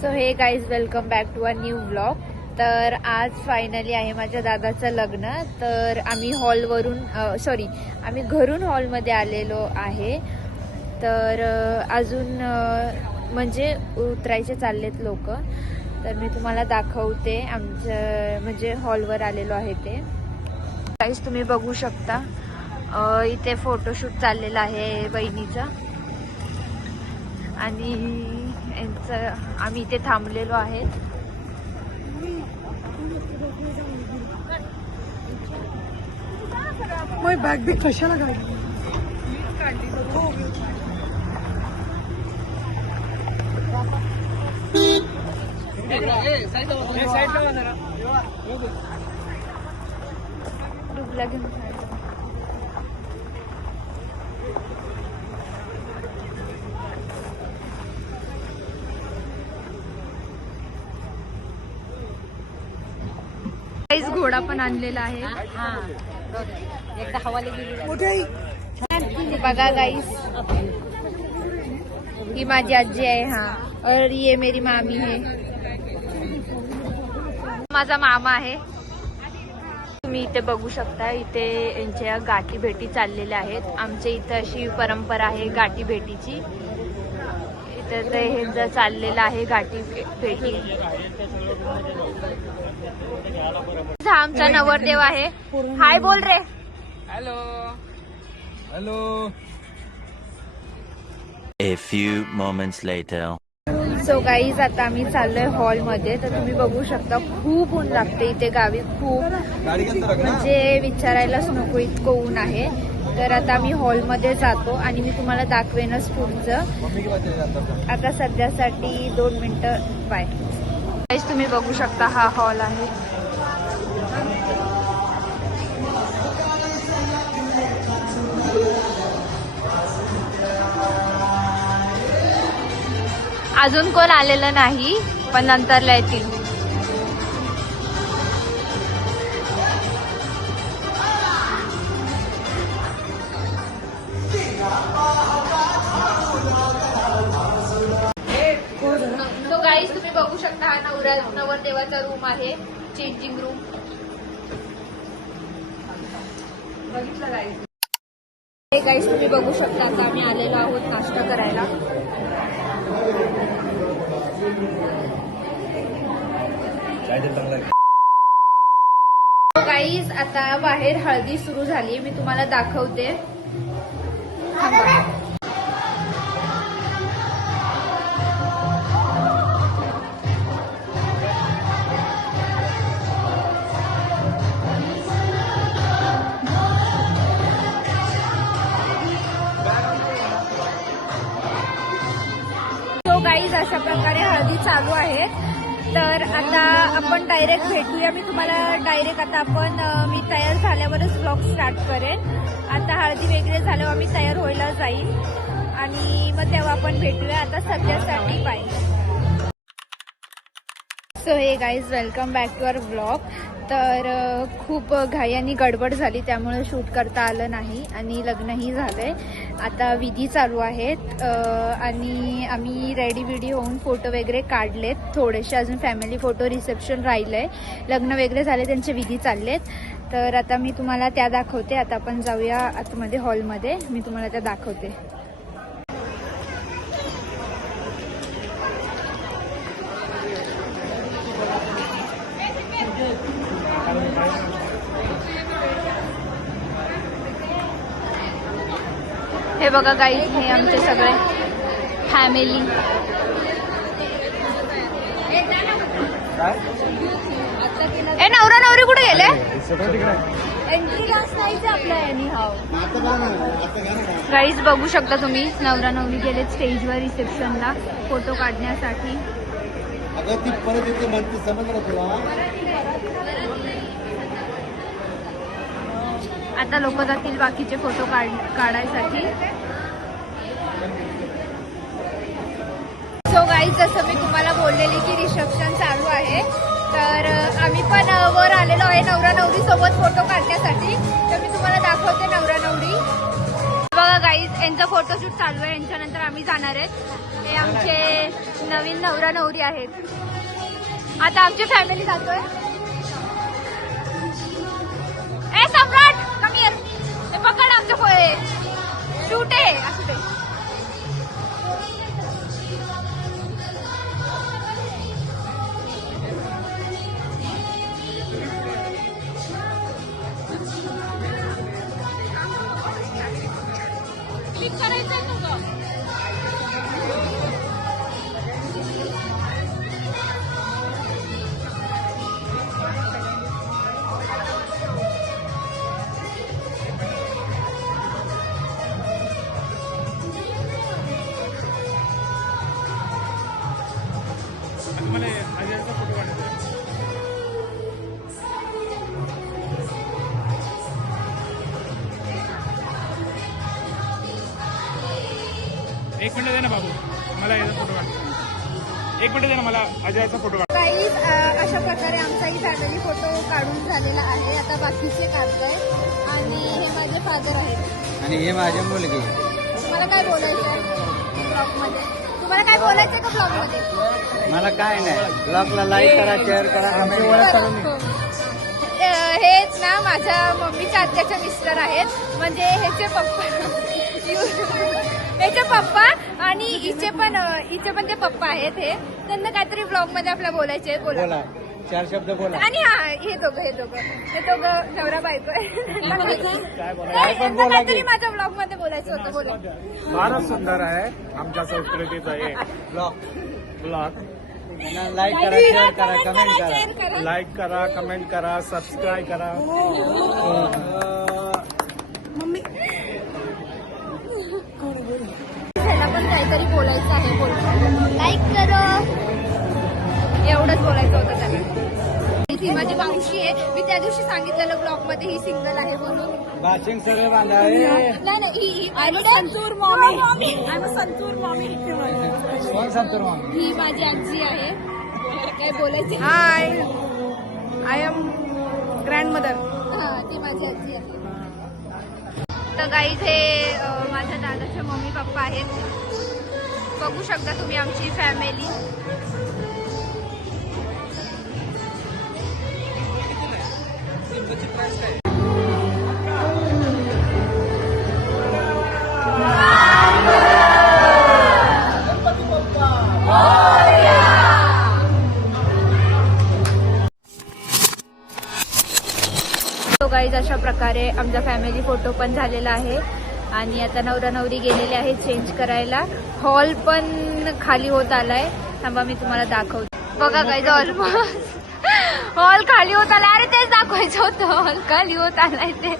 So hey guys welcome back to a new vlog. तर आज finally आहे माझ्या दादाचं लग्न. तर आम्ही आम्ही घरून हॉलमध्ये आलेलो आहे. तर अजून म्हणजे उतरायचे चाललेत लोक. तर मी तुम्हाला दाखवते आमचं म्हणजे हॉलवर आलेलो आहे ते. गाईज तुम्ही बघू शकता इथे फोटोशूट चाललेला आहे बहिणीचा. आणि आम्ही इथे थांबलेलो आहे. बॅग बी कशाला काढली? डुबला घेऊन घोडा पण आणलेला आहे. एकदा हवाले गेली बघा गाईस, ही माझी आजी आहे. और ये मेरी मामी है, माझा मामा आहे. तुम्ही इथे बघू शकता, इथे यांच्या गाठी भेटी चाललेल्या आहेत. आमच्या इथं अशी परंपरा आहे गाठी भेटीची. इथं ते हे जर चाललेलं आहे गाठी भेटी. हा आमचा नवरदेव आहे. हाय बोल रे. Hello hello. A few moments later. So guys आता आम्ही चाललोय हॉलमध्ये. तर तुम्ही बघू शकता खूप ऊन लागते इथे गावी. खूप म्हणजे विचारायलाच नको इतकं ऊन आहे. तर आता आम्ही हॉलमध्ये जातो आणि मी तुम्हाला दाखवेनच पुढचं. आता सध्यासाठी 2 मिनिटं बाय. गाईज तुम्ही बघू शकता हा हॉल आहे. अजून कोण आलेलं नाही, पण नंतरला येतील. तो गाईज तुम्ही बघू शकता हा नवरदेवाचा रूम आहे, चेंजिंग रूम. बघितलं गाईज. हे गाईज तुम्ही बघू शकता आता आम्ही आलेलो आहोत नाश्ता करायला. गाईज आता बाहेर हळदी सुरू झाली, मी तुम्हाला दाखवते. तो गाईज अशा प्रकारे हळदी चालू आहे. तर आता आपण डायरेक्ट भेटूया. मी तुम्हाला डायरेक्ट आता मी तयार झाल्यावरच व्लॉग स्टार्ट करेन. आता हळदी वगैरे झाल्यावर मी तयार व्हायला जाईल आणि मग तेव्हा आपण भेटूया. आता सध्यासाठी bye. So hey guys welcome back to our vlog. तर खूप घाई आणि गडबड झाली त्यामुळे शूट करता आलं नाही आणि लग्नही झालंय. आता विधी चालू आहेत आणि आम्ही रेडी होऊन फोटो वगैरे काढलेत. थोडेसे अजून फॅमिली फोटो रिसेप्शन राहिलंय. लग्न वगैरे झाले, त्यांचे विधी चाललेत. तर आता मी तुम्हाला त्या दाखवते. आता आपण जाऊया आतमध्ये हॉलमध्ये, मी तुम्हाला त्या दाखवते. हे बघा गाईज, हे आमचे सगळे फॅमिली. ए नवरा नवरी कुठे गेले? एंट्रीलाच नाहीच आपल्या एनी हाव. गाईज बघू शकता तुम्ही, नवरा नवरी गेले स्टेजवर रिसेप्शनला फोटो काढण्यासाठी. आता लोक जातील बाकीचे फोटो काढायसाठी. सो गाईज जसं मी तुम्हाला बोललेली की रिसेप्शन चालू आहे. तर आम्ही पण वर आलेलो आहे नवरा नवरी सोबत फोटो काढण्यासाठी. तर मी तुम्हाला दाखवते नवरा नवरी. बघा गाईज यांचा फोटोशूट चालू आहे. यांच्यानंतर आम्ही जाणार आहेत. हे आमचे नवीन नवरा नवरी आहेत. आता आमची फॅमिली जातोय. ए सम्राट कम हिअर. हे पकड आमच्या पोळे शूट आहे असं ते. क्लिक करायचं आहे तुझं. एक मिनिट दे ना बाबू, मला याचा फोटो काढ. एक मिनिट दे ना, मला अजयचा फोटो काढ. काही अशा प्रकारे आमचाही फॅमिली फोटो काढून झालेला आहे. आता बाकीचे काढताय. आणि हे माझे फादर आहेत. आणि हे माझी मुलगी. तुम्हाला काय बोलायचं आहे ब्लॉग मध्ये? तुम्हाला काय बोलायचं आहे का ब्लॉग मध्ये? मला काय नाही, ब्लॉगला लाईक करा, शेअर करा, कमेंट करा. हेच ना माझ्या मम्मीच्या आत्याचे मिस्टर आहेत. म्हणजे ह्याचे पप्पा आणि हिचे पण ते पप्पा आहेत. हे त्यांना काहीतरी ब्लॉग मध्ये आपल्याला बोलायचे. बोला, 4 शब्द बोला. आणि हा हे दोघं नवरा बायको आहे. यांना काहीतरी माझ्या ब्लॉग मध्ये बोलायचं होतं. बोला. फारच सुंदर आहे आमच्या संस्कृतीचा हे ब्लॉग. लाईक करा, शेअर करा, कमेंट करा. शेअर करा. लाईक करा, कमेंट करा, सबस्क्राईब करा. मम्मी ह्याला पण काहीतरी बोलायचं आहे. बोल लाईक करो एवढंच बोलायचं होतं त्याला. ही माझी मावशी आहे. मी त्या दिवशी सांगितलेलं ब्लॉग मध्ये ही सिंगल आहे म्हणून. बाशिंग सगळं बांधा. नाही संतूर मॉमी. कोण संतूर मॉमी? ही माझी आजी आहे. काय बोलायचे? I am grandmother. हा ती माझी आजी आहे. तर गाईज हे माझ्या दादाचे मम्मी पप्पा आहेत. बघू शकता तुम्ही आमची फॅमिली. गाईज अशा प्रकारे आमचा फॅमिली फोटो पण झालेला आहे. आणि आता नवरा नवरी गेलेले आहे चेंज करायला. हॉल पण खाली होत आलाय. थांबा मी तुम्हाला दाखवते. बघा गाईज ऑलमोस्ट हॉल खाली होत आलाय. अरे तेच दाखवायचं होतं. हॉल खाली होत आलाय ते.